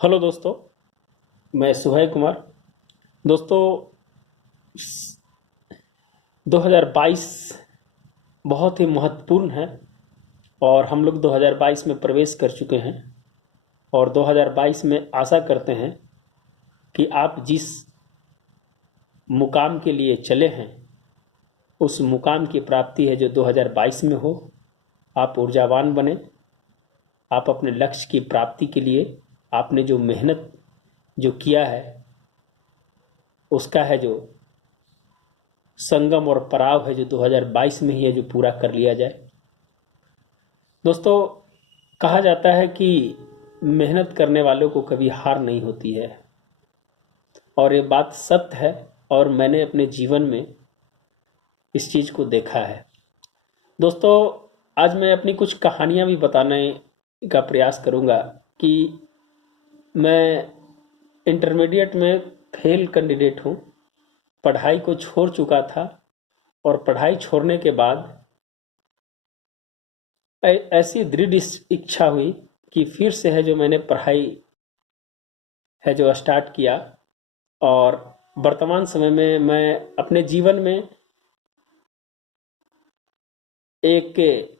Hello दोस्तों, मैं सुहै कुमार। दोस्तों, 2022 बहुत ही महत्वपूर्ण है और हम लोग 2022 में प्रवेश कर चुके हैं। और 2022 में आशा करते हैं कि आप जिस मुकाम के लिए चले हैं उस मुकाम की प्राप्ति है जो 2022 में हो। आप ऊर्जावान बने। आप अपने लक्ष्य की प्राप्ति के लिए आपने जो मेहनत जो किया है उसका है जो संगम और पड़ाव है जो 2022 में ही है जो पूरा कर लिया जाए। दोस्तों, कहा जाता है कि मेहनत करने वालों को कभी हार नहीं होती है और ये बात सत्य है। और मैंने अपने जीवन में इस चीज़ को देखा है। दोस्तों, आज मैं अपनी कुछ कहानियाँ भी बताने का प्रयास करूँगा कि मैं इंटरमीडिएट में फेल कैंडिडेट हूँ। पढ़ाई को छोड़ चुका था और पढ़ाई छोड़ने के बाद ऐसी दृढ़ इच्छा हुई कि फिर से है जो मैंने पढ़ाई है जो स्टार्ट किया। और वर्तमान समय में मैं अपने जीवन में एक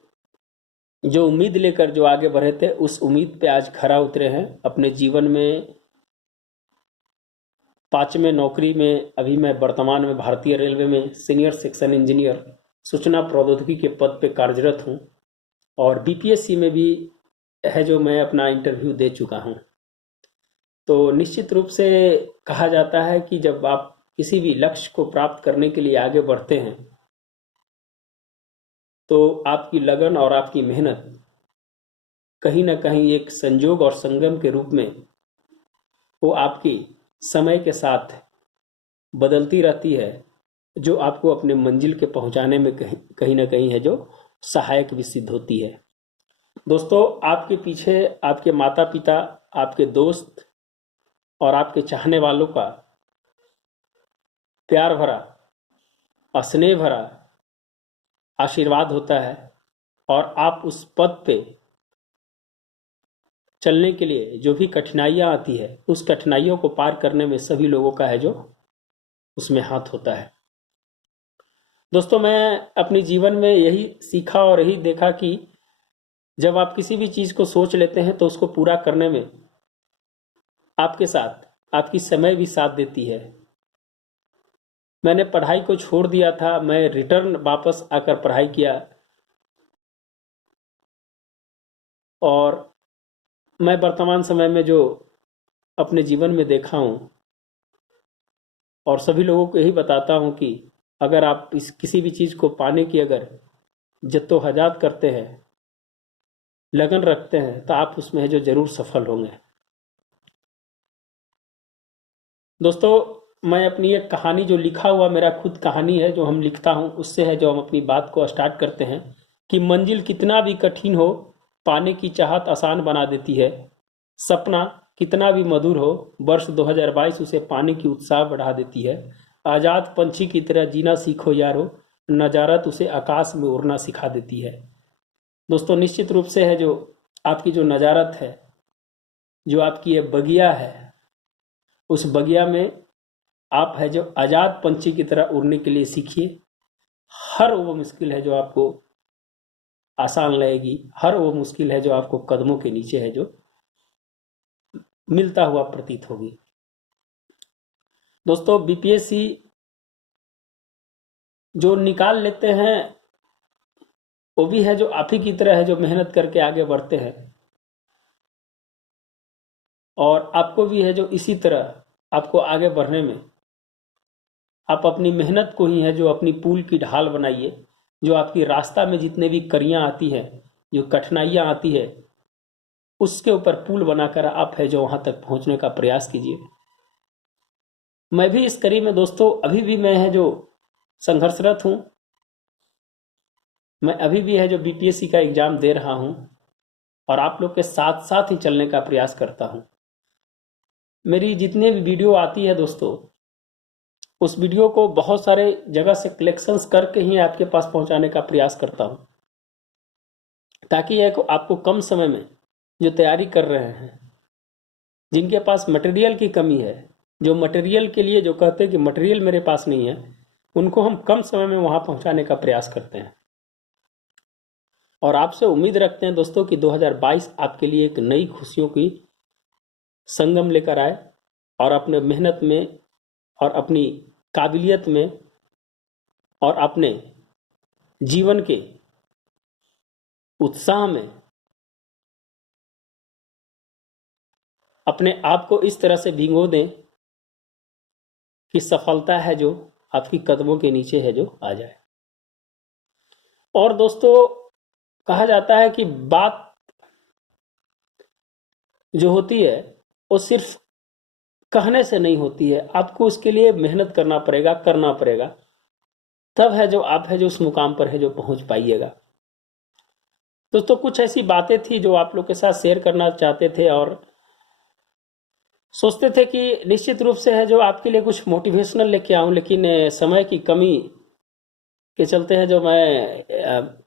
जो उम्मीद लेकर जो आगे बढ़े थे उस उम्मीद पे आज खरा उतरे हैं। अपने जीवन में 5वें नौकरी में अभी मैं वर्तमान में भारतीय रेलवे में सीनियर सेक्शन इंजीनियर सूचना प्रौद्योगिकी के पद पे कार्यरत हूँ। और बीपीएससी में भी है जो मैं अपना इंटरव्यू दे चुका हूँ। तो निश्चित रूप से कहा जाता है कि जब आप किसी भी लक्ष्य को प्राप्त करने के लिए आगे बढ़ते हैं तो आपकी लगन और आपकी मेहनत कहीं ना कहीं एक संजोग और संगम के रूप में वो आपकी समय के साथ बदलती रहती है, जो आपको अपने मंजिल के पहुंचाने में कहीं कहीं ना कहीं है जो सहायक भी सिद्ध होती है। दोस्तों, आपके पीछे आपके माता पिता, आपके दोस्त और आपके चाहने वालों का प्यार भरा और स्नेह भरा आशीर्वाद होता है। और आप उस पद पे चलने के लिए जो भी कठिनाइयाँ आती है उस कठिनाइयों को पार करने में सभी लोगों का है जो उसमें हाथ होता है। दोस्तों, मैं अपने जीवन में यही सीखा और यही देखा कि जब आप किसी भी चीज़ को सोच लेते हैं तो उसको पूरा करने में आपके साथ आपकी समय भी साथ देती है। मैंने पढ़ाई को छोड़ दिया था, मैं रिटर्न वापस आकर पढ़ाई किया और मैं वर्तमान समय में जो अपने जीवन में देखा हूँ और सभी लोगों को यही बताता हूँ कि अगर आप इस किसी भी चीज़ को पाने की अगर जद्दोजहद करते हैं, लगन रखते हैं, तो आप उसमें है जो ज़रूर सफल होंगे। दोस्तों, मैं अपनी एक कहानी जो लिखा हुआ मेरा खुद कहानी है जो हम लिखता हूँ उससे है जो हम अपनी बात को स्टार्ट करते हैं कि मंजिल कितना भी कठिन हो पाने की चाहत आसान बना देती है। सपना कितना भी मधुर हो वर्ष 2022 उसे पाने की उत्साह बढ़ा देती है। आज़ाद पंछी की तरह जीना सीखो यारो, नजारत उसे आकाश में उड़ना सिखा देती है। दोस्तों, निश्चित रूप से है जो आपकी जो नजारत है, जो आपकी ये बगिया है, उस बगिया में आप है जो आज़ाद पंछी की तरह उड़ने के लिए सीखिए। हर वो मुश्किल है जो आपको आसान लगेगी, हर वो मुश्किल है जो आपको कदमों के नीचे है जो मिलता हुआ प्रतीत होगी। दोस्तों, बीपीएससी जो निकाल लेते हैं वो भी है जो आप ही की तरह है जो मेहनत करके आगे बढ़ते हैं और आपको भी है जो इसी तरह आपको आगे बढ़ने में आप अपनी मेहनत को ही है जो अपनी पुल की ढाल बनाइए। जो आपकी रास्ता में जितने भी कड़ियाँ आती है, जो कठिनाइयाँ आती है, उसके ऊपर पुल बनाकर आप है जो वहाँ तक पहुँचने का प्रयास कीजिए। मैं भी इस कड़ी में दोस्तों अभी भी मैं है जो संघर्षरत हूँ। मैं अभी भी है जो बीपीएससी का एग्ज़ाम दे रहा हूँ और आप लोग के साथ साथ ही चलने का प्रयास करता हूँ। मेरी जितने भी वीडियो आती है दोस्तों, उस वीडियो को बहुत सारे जगह से कलेक्शंस करके ही आपके पास पहुंचाने का प्रयास करता हूं, ताकि आपको कम समय में जो तैयारी कर रहे हैं जिनके पास मटेरियल की कमी है, जो मटेरियल के लिए जो कहते हैं कि मटेरियल मेरे पास नहीं है, उनको हम कम समय में वहां पहुंचाने का प्रयास करते हैं। और आपसे उम्मीद रखते हैं दोस्तों कि 2022 आपके लिए एक नई खुशियों की संगम लेकर आए, और अपने मेहनत में और अपनी काबिलियत में और अपने जीवन के उत्साह में अपने आप को इस तरह से भिगो दें कि सफलता है जो आपकी कदमों के नीचे है जो आ जाए। और दोस्तों, कहा जाता है कि बात जो होती है वो सिर्फ कहने से नहीं होती है, आपको उसके लिए मेहनत करना पड़ेगा, करना पड़ेगा, तब है जो आप है जो उस मुकाम पर है जो पहुंच पाइएगा। दोस्तों, कुछ ऐसी बातें थी जो आप लोग के साथ शेयर करना चाहते थे, और सोचते थे कि निश्चित रूप से है जो आपके लिए कुछ मोटिवेशनल लेके आऊं, लेकिन समय की कमी के चलते है जो मैं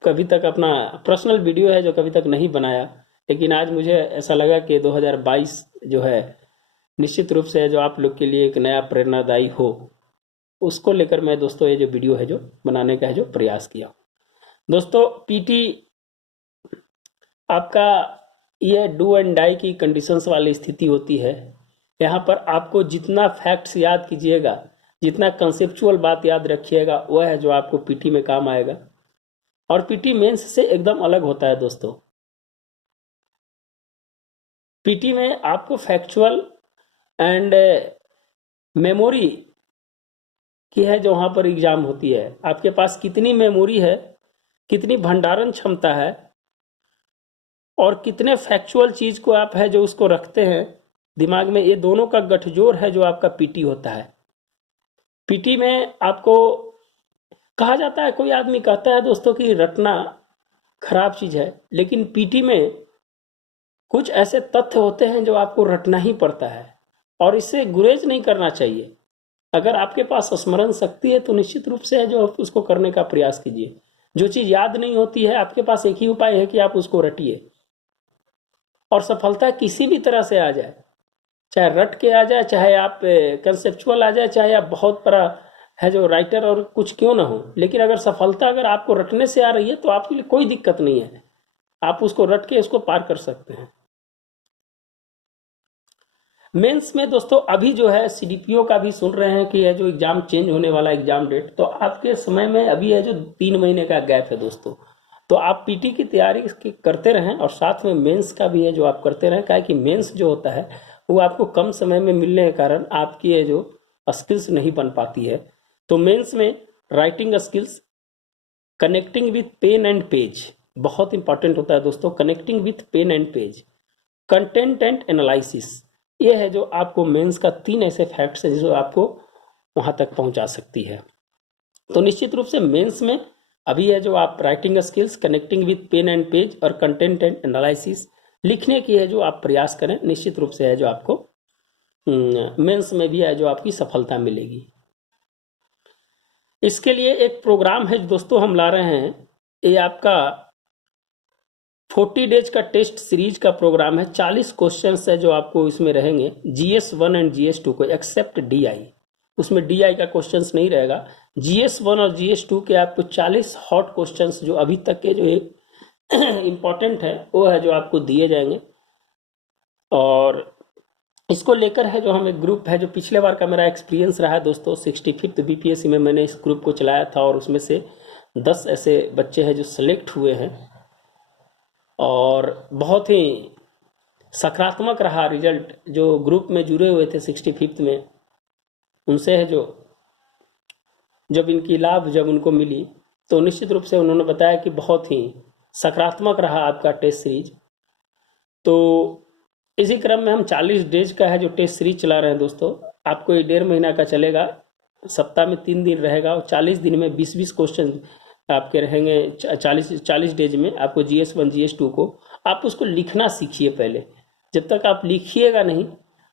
कभी तक अपना पर्सनल वीडियो है जो कभी तक नहीं बनाया। लेकिन आज मुझे ऐसा लगा कि 2022 जो है निश्चित रूप से है जो आप लोग के लिए एक नया प्रेरणादायी हो, उसको लेकर मैं दोस्तों ये जो वीडियो है जो बनाने का है जो प्रयास किया। दोस्तों, पीटी आपका ये डू एंड डाई की कंडीशंस वाली स्थिति होती है। यहाँ पर आपको जितना फैक्ट्स याद कीजिएगा, जितना कंसेप्चुअल बात याद रखिएगा, वह है जो आपको पीटी में काम आएगा। और पीटी मेंस से एकदम अलग होता है दोस्तों। पीटी में आपको फैक्चुअल एंड मेमोरी की है जो वहाँ पर एग्जाम होती है। आपके पास कितनी मेमोरी है, कितनी भंडारण क्षमता है, और कितने फैक्चुअल चीज को आप है जो उसको रखते हैं दिमाग में, ये दोनों का गठजोड़ है जो आपका पीटी होता है। पीटी में आपको कहा जाता है, कोई आदमी कहता है दोस्तों कि रटना खराब चीज है, लेकिन पीटी में कुछ ऐसे तथ्य होते हैं जो आपको रटना ही पड़ता है, और इससे गुरेज नहीं करना चाहिए। अगर आपके पास स्मरण शक्ति है तो निश्चित रूप से है जो आप उसको करने का प्रयास कीजिए। जो चीज याद नहीं होती है, आपके पास एक ही उपाय है कि आप उसको रटिए, और सफलता किसी भी तरह से आ जाए, चाहे रट के आ जाए, चाहे आप कंसेप्चुअल आ जाए, चाहे आप बहुत बड़ा है जो राइटर और कुछ क्यों ना हो, लेकिन अगर सफलता अगर आपको रटने से आ रही है तो आपके लिए कोई दिक्कत नहीं है, आप उसको रट के उसको पार कर सकते हैं। मेंस में दोस्तों अभी जो है सीडीपीओ का भी सुन रहे हैं कि है जो एग्जाम चेंज होने वाला एग्जाम डेट, तो आपके समय में अभी है जो 3 महीने का गैप है दोस्तों। तो आप पीटी की तैयारी करते रहें, और साथ में मेंस का भी है जो आप करते रहें, क्या कि मेंस जो होता है वो आपको कम समय में मिलने के कारण आपकी ये जो स्किल्स नहीं बन पाती है। तो मेंस में writing skills, connecting with pen and page बहुत इंपॉर्टेंट होता है दोस्तों। Connecting with pen and page, content and analysis, ये है जो आपको मेंस का 3 ऐसे फैक्ट्स हैं जो आपको वहां तक पहुंचा सकती है। तो निश्चित रूप से मेंस में अभी है जो आप writing skills, connecting with pen and page और कंटेंट एंड एनालिसिस लिखने की है जो आप प्रयास करें, निश्चित रूप से है जो आपको मेंस में भी है जो आपकी सफलता मिलेगी। इसके लिए एक प्रोग्राम है दोस्तों हम ला रहे हैं, ये आपका 40 डेज का टेस्ट सीरीज का प्रोग्राम है। 40 क्वेश्चंस है जो आपको इसमें रहेंगे, GS1 एंड GS2 को, एक्सेप्ट DI। उसमें DI का क्वेश्चंस नहीं रहेगा। GS1 और GS2 के आपको 40 हॉट क्वेश्चंस जो अभी तक के जो इम्पोर्टेंट है वो है जो आपको दिए जाएंगे। और इसको लेकर है जो हम एक ग्रुप है, जो पिछले बार का मेरा एक्सपीरियंस रहा है दोस्तों, 65th BPSC में मैंने इस ग्रुप को चलाया था, और उसमें से 10 ऐसे बच्चे हैं जो सेलेक्ट हुए हैं, और बहुत ही सकारात्मक रहा रिजल्ट। जो ग्रुप में जुड़े हुए थे 65th में, उनसे है जो जब इनकी लाभ जब उनको मिली तो निश्चित रूप से उन्होंने बताया कि बहुत ही सकारात्मक रहा आपका टेस्ट सीरीज। तो इसी क्रम में हम 40 डेज का है जो टेस्ट सीरीज चला रहे हैं दोस्तों। आपको ये 1.5 महीना का चलेगा, सप्ताह में 3 दिन रहेगा, और 40 दिन में 20-20 क्वेश्चन आपके रहेंगे। 40 डेज में आपको GS1 GS2 को आप उसको लिखना सीखिए पहले। जब तक आप लिखिएगा नहीं,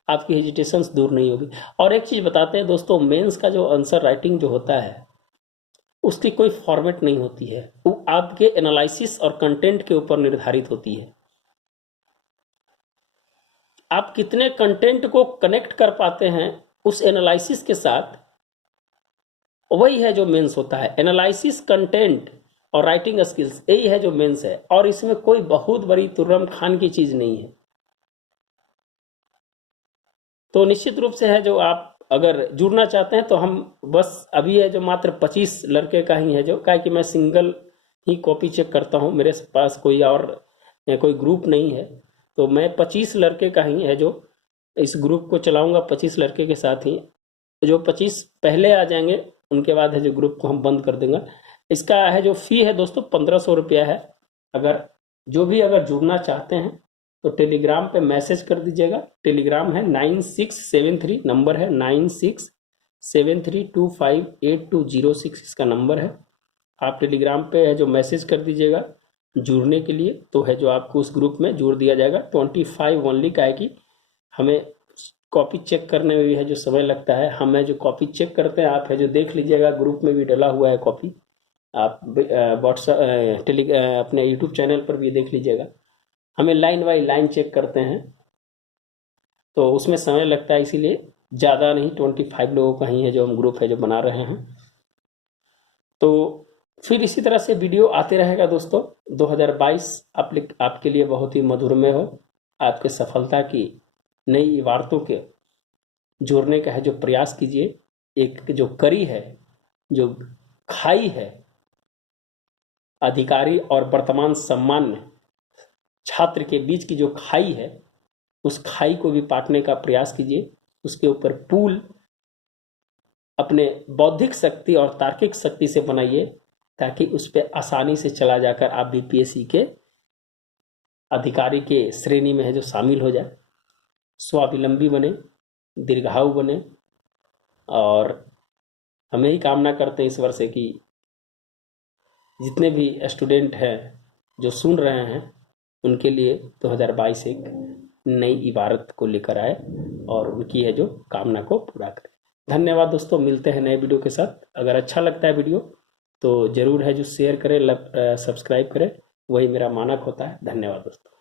आपकी हेजिटेशंस दूर नहीं होगी। और एक चीज़ बताते हैं दोस्तों, मेंस का जो आंसर राइटिंग जो होता है उसकी कोई फॉर्मेट नहीं होती है, वो आपके एनालिसिस और कंटेंट के ऊपर निर्धारित होती है। आप कितने कंटेंट को कनेक्ट कर पाते हैं उस एनालिसिस के साथ, वही है जो मेंस होता है। एनालिसिस, कंटेंट और राइटिंग स्किल्स, यही है जो मेंस है। और इसमें कोई बहुत बड़ी तुर्रम खान की चीज नहीं है। तो निश्चित रूप से है जो आप अगर जुड़ना चाहते हैं तो हम बस अभी है जो मात्र 25 लड़के का ही है, जो क्या कि मैं सिंगल ही कॉपी चेक करता हूँ, मेरे पास कोई और कोई ग्रुप नहीं है। तो मैं 25 लड़के का ही है जो इस ग्रुप को चलाऊंगा, 25 लड़के के साथ ही। जो 25 पहले आ जाएंगे उनके बाद है जो ग्रुप को हम बंद कर देंगे। इसका है जो फी है दोस्तों 1500 रुपया है। अगर जो भी अगर जुड़ना चाहते हैं तो टेलीग्राम पे मैसेज कर दीजिएगा। टेलीग्राम है 9673, नंबर है 9673258206, इसका नंबर है। आप टेलीग्राम पे है जो मैसेज कर दीजिएगा जुड़ने के लिए, तो है जो आपको उस ग्रुप में जोड़ दिया जाएगा। 25 ओनली का है कि हमें कॉपी चेक करने में भी है जो समय लगता है। हमें जो कॉपी चेक करते हैं, आप है जो देख लीजिएगा, ग्रुप में भी डला हुआ है कॉपी। आप व्हाट्सएप अपने यूट्यूब चैनल पर भी देख लीजिएगा। हमें लाइन बाई लाइन चेक करते हैं तो उसमें समय लगता है, इसीलिए ज़्यादा नहीं, 25 लोगों का ही है जो हम ग्रुप है जो बना रहे हैं। तो फिर इसी तरह से वीडियो आते रहेगा दोस्तों। 2022 आपके लिए बहुत ही मधुरमय हो। आपके सफलता की नई इबारतों के जोड़ने का है जो प्रयास कीजिए। एक जो कड़ी है, जो खाई है अधिकारी और वर्तमान सम्मान्य छात्र के बीच की जो खाई है, उस खाई को भी पाटने का प्रयास कीजिए। उसके ऊपर पुल अपने बौद्धिक शक्ति और तार्किक शक्ति से बनाइए, ताकि उस पर आसानी से चला जाकर आप बीपीएससी के अधिकारी के श्रेणी में है जो शामिल हो जाए। स्वावलंबी बने, दीर्घायु बने। और हमें ही कामना करते हैं ईश्वर से कि जितने भी स्टूडेंट हैं जो सुन रहे हैं, उनके लिए 2022 एक नई इबारत को लेकर आए और उनकी है जो कामना को पूरा करें। धन्यवाद दोस्तों, मिलते हैं नए वीडियो के साथ। अगर अच्छा लगता है वीडियो तो ज़रूर है जो शेयर करें, सब्सक्राइब करें, वही मेरा मानक होता है। धन्यवाद दोस्तों।